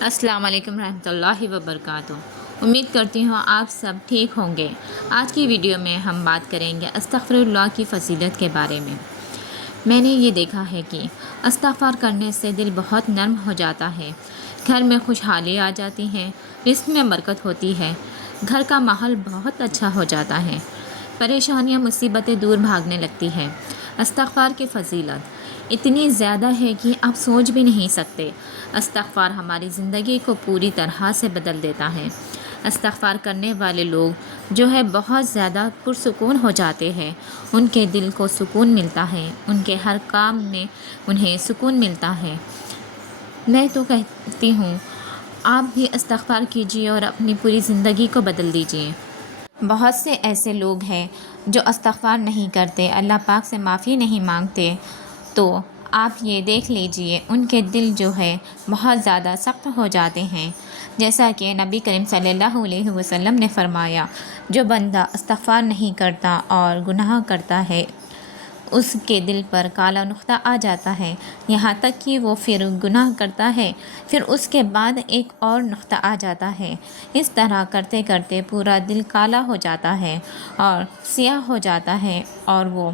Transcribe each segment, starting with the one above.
السلام علیکم رحمۃ اللہ وبرکاتہ۔ امید کرتی ہوں آپ سب ٹھیک ہوں گے۔ آج کی ویڈیو میں ہم بات کریں گے استغفر اللہ کی فضیلت کے بارے میں۔ میں نے یہ دیکھا ہے کہ استغفار کرنے سے دل بہت نرم ہو جاتا ہے، گھر میں خوشحالی آ جاتی ہے، رزق میں برکت ہوتی ہے، گھر کا ماحول بہت اچھا ہو جاتا ہے، پریشانیاں مصیبتیں دور بھاگنے لگتی ہیں۔ استغفار کی فضیلت اتنی زیادہ ہے کہ آپ سوچ بھی نہیں سکتے۔ استغفار ہماری زندگی کو پوری طرح سے بدل دیتا ہے۔ استغفار کرنے والے لوگ جو ہے بہت زیادہ پرسکون ہو جاتے ہیں، ان کے دل کو سکون ملتا ہے، ان کے ہر کام میں انہیں سکون ملتا ہے۔ میں تو کہتی ہوں آپ بھی استغفار کیجیے اور اپنی پوری زندگی کو بدل دیجیے۔ بہت سے ایسے لوگ ہیں جو استغفار نہیں کرتے، اللہ پاک سے معافی نہیں مانگتے، تو آپ یہ دیکھ لیجئے ان کے دل جو ہے بہت زیادہ سخت ہو جاتے ہیں۔ جیسا کہ نبی کریم صلی اللہ علیہ وسلم نے فرمایا، جو بندہ استغفار نہیں کرتا اور گناہ کرتا ہے اس کے دل پر کالا نقطہ آ جاتا ہے، یہاں تک کہ وہ پھر گناہ کرتا ہے، پھر اس کے بعد ایک اور نقطہ آ جاتا ہے۔ اس طرح کرتے کرتے پورا دل کالا ہو جاتا ہے اور سیاہ ہو جاتا ہے، اور وہ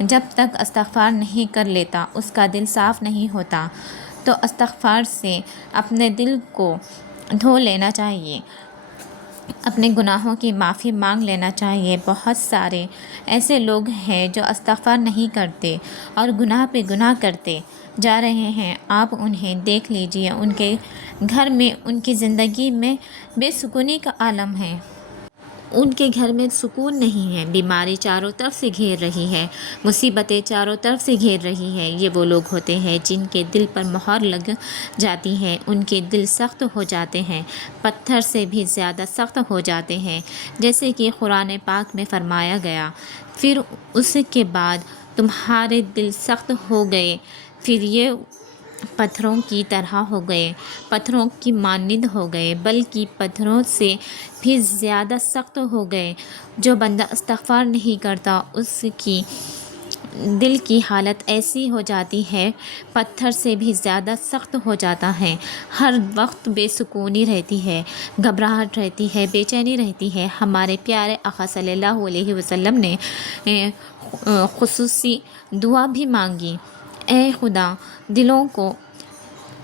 جب تک استغفار نہیں کر لیتا اس کا دل صاف نہیں ہوتا۔ تو استغفار سے اپنے دل کو دھو لینا چاہیے، اپنے گناہوں کی معافی مانگ لینا چاہیے۔ بہت سارے ایسے لوگ ہیں جو استغفار نہیں کرتے اور گناہ پہ گناہ کرتے جا رہے ہیں۔ آپ انہیں دیکھ لیجئے، ان کے گھر میں، ان کی زندگی میں بے سکونی کا عالم ہے، ان کے گھر میں سکون نہیں ہے، بیماری چاروں طرف سے گھیر رہی ہے، مصیبتیں چاروں طرف سے گھیر رہی ہے۔ یہ وہ لوگ ہوتے ہیں جن کے دل پر مہر لگ جاتی ہے، ان کے دل سخت ہو جاتے ہیں، پتھر سے بھی زیادہ سخت ہو جاتے ہیں، جیسے کہ قرآن پاک میں فرمایا گیا، پھر اس کے بعد تمہارے دل سخت ہو گئے، پھر یہ پتھروں کی طرح ہو گئے، پتھروں کی مانند ہو گئے، بلکہ پتھروں سے بھی زیادہ سخت ہو گئے۔ جو بندہ استغفار نہیں کرتا اس کی دل کی حالت ایسی ہو جاتی ہے، پتھر سے بھی زیادہ سخت ہو جاتا ہے، ہر وقت بے سکونی رہتی ہے، گھبراہٹ رہتی ہے، بے چینی رہتی ہے۔ ہمارے پیارے آقا صلی اللہ علیہ وسلم نے خصوصی دعا بھی مانگی، اے خدا دلوں کو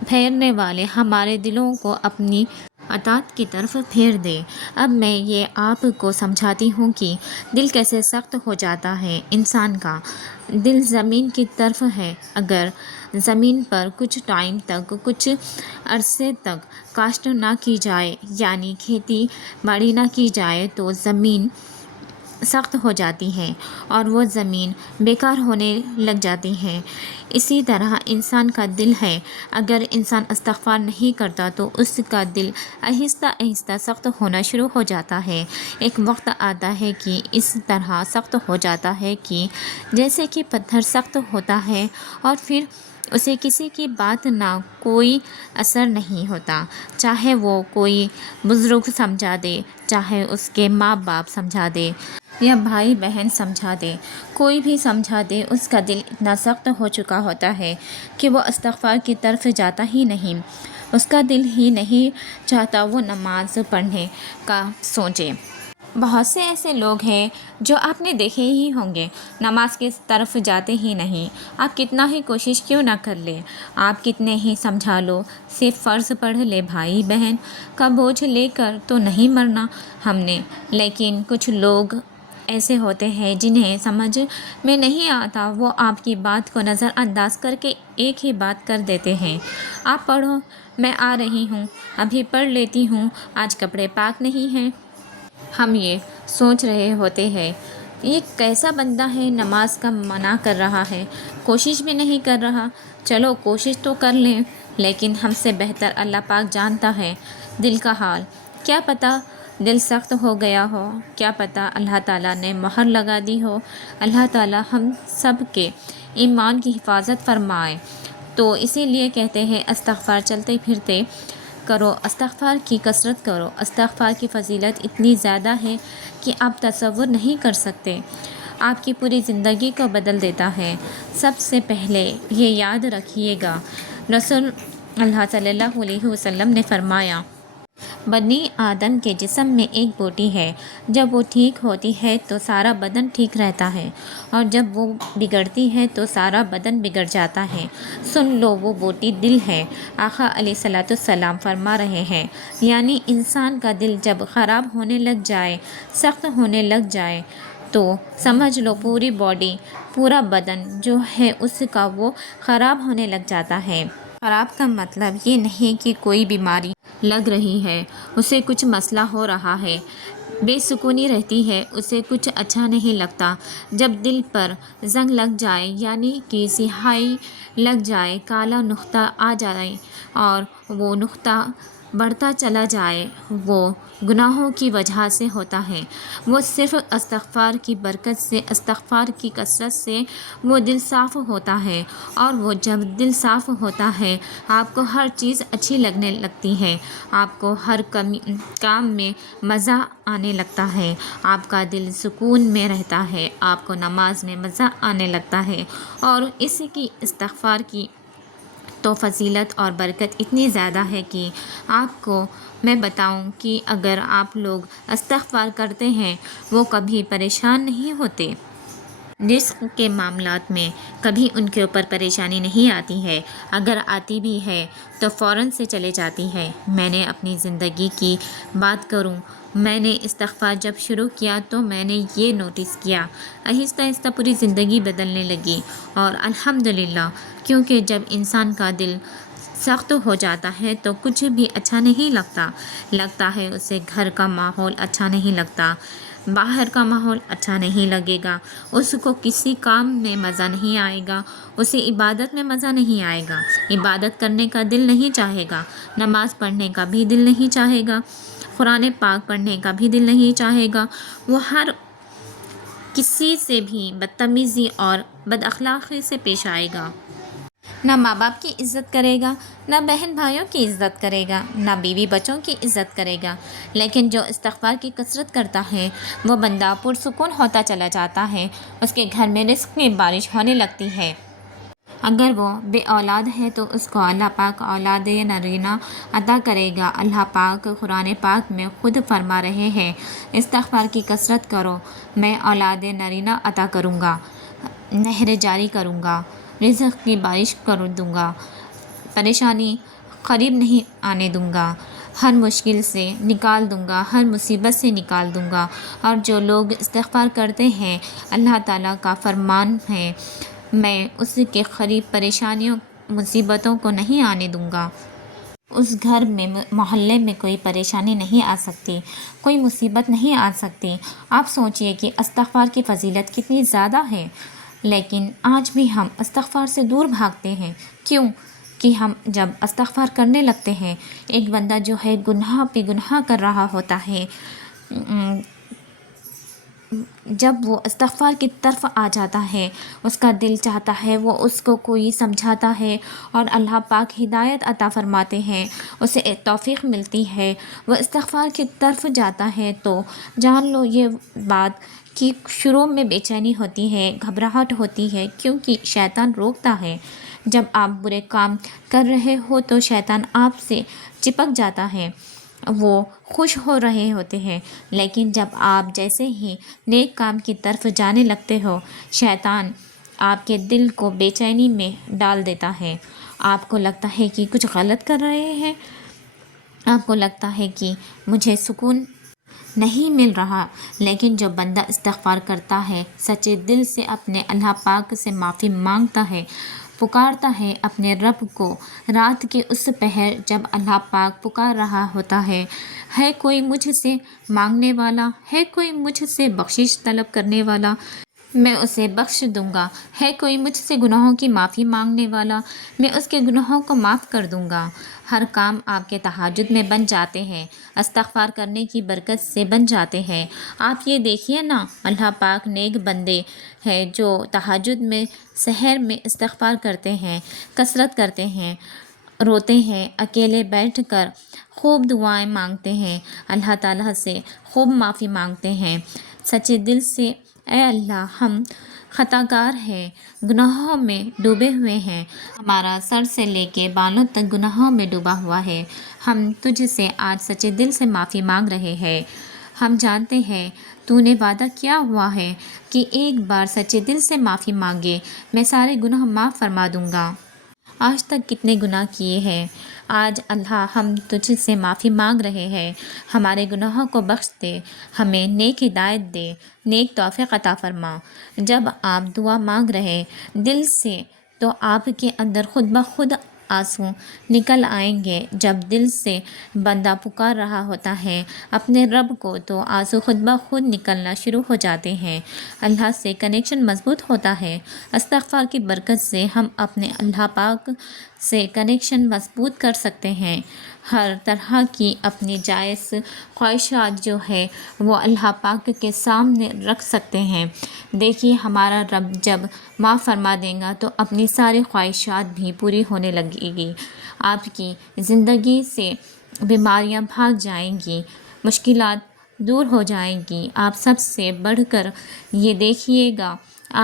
پھیرنے والے، ہمارے دلوں کو اپنی اطاعت کی طرف پھیر دے۔ اب میں یہ آپ کو سمجھاتی ہوں کہ دل کیسے سخت ہو جاتا ہے۔ انسان کا دل زمین کی طرف ہے، اگر زمین پر کچھ ٹائم تک، کچھ عرصے تک کاشت نہ کی جائے، یعنی کھیتی باڑی نہ کی جائے، تو زمین سخت ہو جاتی ہے اور وہ زمین بیکار ہونے لگ جاتی ہے۔ اسی طرح انسان کا دل ہے، اگر انسان استغفار نہیں کرتا تو اس کا دل آہستہ آہستہ سخت ہونا شروع ہو جاتا ہے۔ ایک وقت آتا ہے کہ اس طرح سخت ہو جاتا ہے کہ جیسے کہ پتھر سخت ہوتا ہے اور پھر اسے کسی کی بات نہ کوئی اثر نہیں ہوتا، چاہے وہ کوئی بزرگ سمجھا دے، چاہے اس کے ماں باپ سمجھا دے یا بھائی بہن سمجھا دے، کوئی بھی سمجھا دے، اس کا دل اتنا سخت ہو چکا ہوتا ہے کہ وہ استغفار کی طرف جاتا ہی نہیں، اس کا دل ہی نہیں چاہتا وہ نماز پڑھنے کا سوچے۔ بہت سے ایسے لوگ ہیں جو آپ نے دیکھے ہی ہوں گے، نماز کی طرف جاتے ہی نہیں۔ آپ کتنا ہی کوشش کیوں نہ کر لیں، آپ کتنے ہی سمجھا لو، صرف فرض پڑھ لے، بھائی بہن کا بوجھ لے کر تو نہیں مرنا ہم نے۔ لیکن کچھ لوگ ایسے ہوتے ہیں جنہیں سمجھ میں نہیں آتا، وہ آپ کی بات کو نظر انداز کر کے ایک ہی بات کر دیتے ہیں، آپ پڑھو، میں آ رہی ہوں، ابھی پڑھ لیتی ہوں، آج کپڑے پاک نہیں ہیں۔ ہم یہ سوچ رہے ہوتے ہیں یہ کیسا بندہ ہے، نماز کا منع کر رہا ہے، کوشش بھی نہیں کر رہا۔ چلو کوشش تو کر لیں، لیکن ہم سے بہتر اللہ پاک جانتا ہے دل کا حال۔ کیا پتہ دل سخت ہو گیا ہو، کیا پتہ اللہ تعالیٰ نے مہر لگا دی ہو۔ اللہ تعالیٰ ہم سب کے ایمان کی حفاظت فرمائے۔ تو اسی لیے کہتے ہیں استغفار چلتے پھرتے کرو، استغفار کی کثرت کرو۔ استغفار کی فضیلت اتنی زیادہ ہے کہ آپ تصور نہیں کر سکتے، آپ کی پوری زندگی کو بدل دیتا ہے۔ سب سے پہلے یہ یاد رکھیے گا، رسول اللہ صلی اللہ علیہ وسلم نے فرمایا، بنی آدم کے جسم میں ایک بوٹی ہے، جب وہ ٹھیک ہوتی ہے تو سارا بدن ٹھیک رہتا ہے، اور جب وہ بگڑتی ہے تو سارا بدن بگڑ جاتا ہے۔ سن لو، وہ بوٹی دل ہے۔ آقا علیہ الصلوۃ والسلام فرما رہے ہیں، یعنی انسان کا دل جب خراب ہونے لگ جائے، سخت ہونے لگ جائے، تو سمجھ لو پوری باڈی، پورا بدن جو ہے اس کا وہ خراب ہونے لگ جاتا ہے۔ خراب کا مطلب یہ نہیں کہ کوئی بیماری لگ رہی ہے، اسے کچھ مسئلہ ہو رہا ہے، بے سکونی رہتی ہے، اسے کچھ اچھا نہیں لگتا۔ جب دل پر زنگ لگ جائے، یعنی کہ سیاہی لگ جائے، کالا نقطہ آ جائے اور وہ نقطہ بڑھتا چلا جائے، وہ گناہوں کی وجہ سے ہوتا ہے۔ وہ صرف استغفار کی برکت سے، استغفار کی کثرت سے وہ دل صاف ہوتا ہے، اور وہ جب دل صاف ہوتا ہے، آپ کو ہر چیز اچھی لگنے لگتی ہے، آپ کو ہر کام میں مزہ آنے لگتا ہے، آپ کا دل سکون میں رہتا ہے، آپ کو نماز میں مزہ آنے لگتا ہے۔ اور اس کی استغفار کی تو فضیلت اور برکت اتنی زیادہ ہے کہ آپ کو میں بتاؤں کہ اگر آپ لوگ استغفار کرتے ہیں، وہ کبھی پریشان نہیں ہوتے۔ رزق کے معاملات میں کبھی ان کے اوپر پریشانی نہیں آتی ہے، اگر آتی بھی ہے تو فوراً سے چلے جاتی ہے۔ میں نے اپنی زندگی کی بات کروں، میں نے استغفار جب شروع کیا تو میں نے یہ نوٹس کیا، آہستہ آہستہ پوری زندگی بدلنے لگی، اور الحمدللہ، کیونکہ جب انسان کا دل سخت ہو جاتا ہے تو کچھ بھی اچھا نہیں لگتا ہے، اسے گھر کا ماحول اچھا نہیں لگتا، باہر کا ماحول اچھا نہیں لگے گا، اس کو کسی کام میں مزہ نہیں آئے گا، اسے عبادت میں مزہ نہیں آئے گا، عبادت کرنے کا دل نہیں چاہے گا، نماز پڑھنے کا بھی دل نہیں چاہے گا، قرآن پاک پڑھنے کا بھی دل نہیں چاہے گا، وہ ہر کسی سے بھی بدتمیزی اور بد اخلاقی سے پیش آئے گا، نہ ماں باپ کی عزت کرے گا، نہ بہن بھائیوں کی عزت کرے گا، نہ بیوی بچوں کی عزت کرے گا۔ لیکن جو استغفار کی کثرت کرتا ہے، وہ بندہ پرسکون ہوتا چلا جاتا ہے، اس کے گھر میں رزق کی بارش ہونے لگتی ہے۔ اگر وہ بے اولاد ہے تو اس کو اللہ پاک اولاد نرینہ عطا کرے گا۔ اللہ پاک قرآن پاک میں خود فرما رہے ہیں، استغفار کی کثرت کرو، میں اولاد نرینہ عطا کروں گا، نہر جاری کروں گا، رزق کی بارش کر دوں گا، پریشانی قریب نہیں آنے دوں گا، ہر مشکل سے نکال دوں گا، ہر مصیبت سے نکال دوں گا۔ اور جو لوگ استغفار کرتے ہیں، اللہ تعالیٰ کا فرمان ہے، میں اس کے قریب پریشانیوں مصیبتوں کو نہیں آنے دوں گا، اس گھر میں محلے میں کوئی پریشانی نہیں آ سکتی، کوئی مصیبت نہیں آ سکتی۔ آپ سوچئے کہ استغفار کی فضیلت کتنی زیادہ ہے، لیکن آج بھی ہم استغفار سے دور بھاگتے ہیں۔ کیوں کہ ہم جب استغفار کرنے لگتے ہیں، ایک بندہ جو ہے گناہ پہ گناہ کر رہا ہوتا ہے، جب وہ استغفار کی طرف آ جاتا ہے، اس کا دل چاہتا ہے، وہ اس کو کوئی سمجھاتا ہے اور اللہ پاک ہدایت عطا فرماتے ہیں، اسے توفیق ملتی ہے، وہ استغفار کی طرف جاتا ہے، تو جان لو یہ بات کہ شروع میں بے چینی ہوتی ہے، گھبراہٹ ہوتی ہے، کیونکہ شیطان روکتا ہے۔ جب آپ برے کام کر رہے ہو تو شیطان آپ سے چپک جاتا ہے، وہ خوش ہو رہے ہوتے ہیں، لیکن جب آپ جیسے ہی نیک کام کی طرف جانے لگتے ہو، شیطان آپ کے دل کو بے چینی میں ڈال دیتا ہے، آپ کو لگتا ہے کہ کچھ غلط کر رہے ہیں، آپ کو لگتا ہے کہ مجھے سکون نہیں مل رہا۔ لیکن جو بندہ استغفار کرتا ہے، سچے دل سے اپنے اللہ پاک سے معافی مانگتا ہے، پکارتا ہے اپنے رب کو، رات کے اس پہر جب اللہ پاک پکار رہا ہوتا ہے کوئی مجھ سے مانگنے والا، ہے کوئی مجھ سے بخشش طلب کرنے والا، میں اسے بخش دوں گا، ہے کوئی مجھ سے گناہوں کی معافی مانگنے والا، میں اس کے گناہوں کو معاف کر دوں گا۔ ہر کام آپ کے تہجد میں بن جاتے ہیں، استغفار کرنے کی برکت سے بن جاتے ہیں۔ آپ یہ دیکھیے نا، اللہ پاک نیک بندے ہیں جو تہجد میں، سحر میں استغفار کرتے ہیں، کثرت کرتے ہیں، روتے ہیں، اکیلے بیٹھ کر خوب دعائیں مانگتے ہیں، اللہ تعالیٰ سے خوب معافی مانگتے ہیں، سچے دل سے، اے اللہ ہم خطاکار ہے، گناہوں میں ڈوبے ہوئے ہیں، ہمارا سر سے لے کے بالوں تک گناہوں میں ڈوبا ہوا ہے۔ ہم تجھ سے آج سچے دل سے معافی مانگ رہے ہیں۔ ہم جانتے ہیں تو نے وعدہ کیا ہوا ہے کہ ایک بار سچے دل سے معافی مانگے میں سارے گناہ معاف فرما دوں گا۔ آج تک کتنے گناہ کیے ہیں، آج اللہ ہم تجھ سے معافی مانگ رہے ہیں، ہمارے گناہوں کو بخش دے، ہمیں نیک ہدایت دے، نیک توفیق عطا فرما۔ جب آپ دعا مانگ رہے دل سے تو آپ کے اندر خود بخود آنسو نکل آئیں گے۔ جب دل سے بندہ پکار رہا ہوتا ہے اپنے رب کو تو آنسو خود بخود نکلنا شروع ہو جاتے ہیں، اللہ سے کنیکشن مضبوط ہوتا ہے۔ استغفار کی برکت سے ہم اپنے اللہ پاک سے کنیکشن مضبوط کر سکتے ہیں، ہر طرح کی اپنی جائز خواہشات جو ہے وہ اللہ پاک کے سامنے رکھ سکتے ہیں۔ دیکھیے ہمارا رب جب معاف فرما دے گا تو اپنی ساری خواہشات بھی پوری ہونے لگے گی، آپ کی زندگی سے بیماریاں بھاگ جائیں گی، مشکلات دور ہو جائیں گی۔ آپ سب سے بڑھ کر یہ دیکھیے گا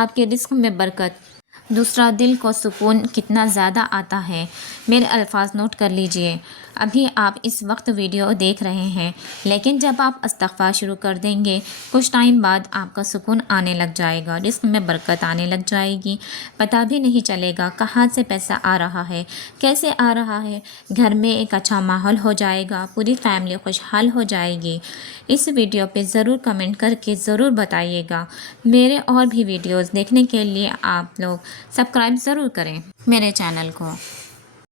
آپ کے رزق میں برکت، دوسرا دل کو سکون کتنا زیادہ آتا ہے۔ میرے الفاظ نوٹ کر لیجئے۔ ابھی آپ اس وقت ویڈیو دیکھ رہے ہیں، لیکن جب آپ استغفار شروع کر دیں گے کچھ ٹائم بعد آپ کا سکون آنے لگ جائے گا، رزق میں برکت آنے لگ جائے گی، پتہ بھی نہیں چلے گا کہاں سے پیسہ آ رہا ہے، کیسے آ رہا ہے، گھر میں ایک اچھا ماحول ہو جائے گا، پوری فیملی خوشحال ہو جائے گی۔ اس ویڈیو پہ ضرور کمنٹ کر کے ضرور بتائیے گا۔ میرے اور بھی ویڈیوز دیکھنے کے لیے آپ لوگ سبسکرائب ضرور کریں میرے چینل کو۔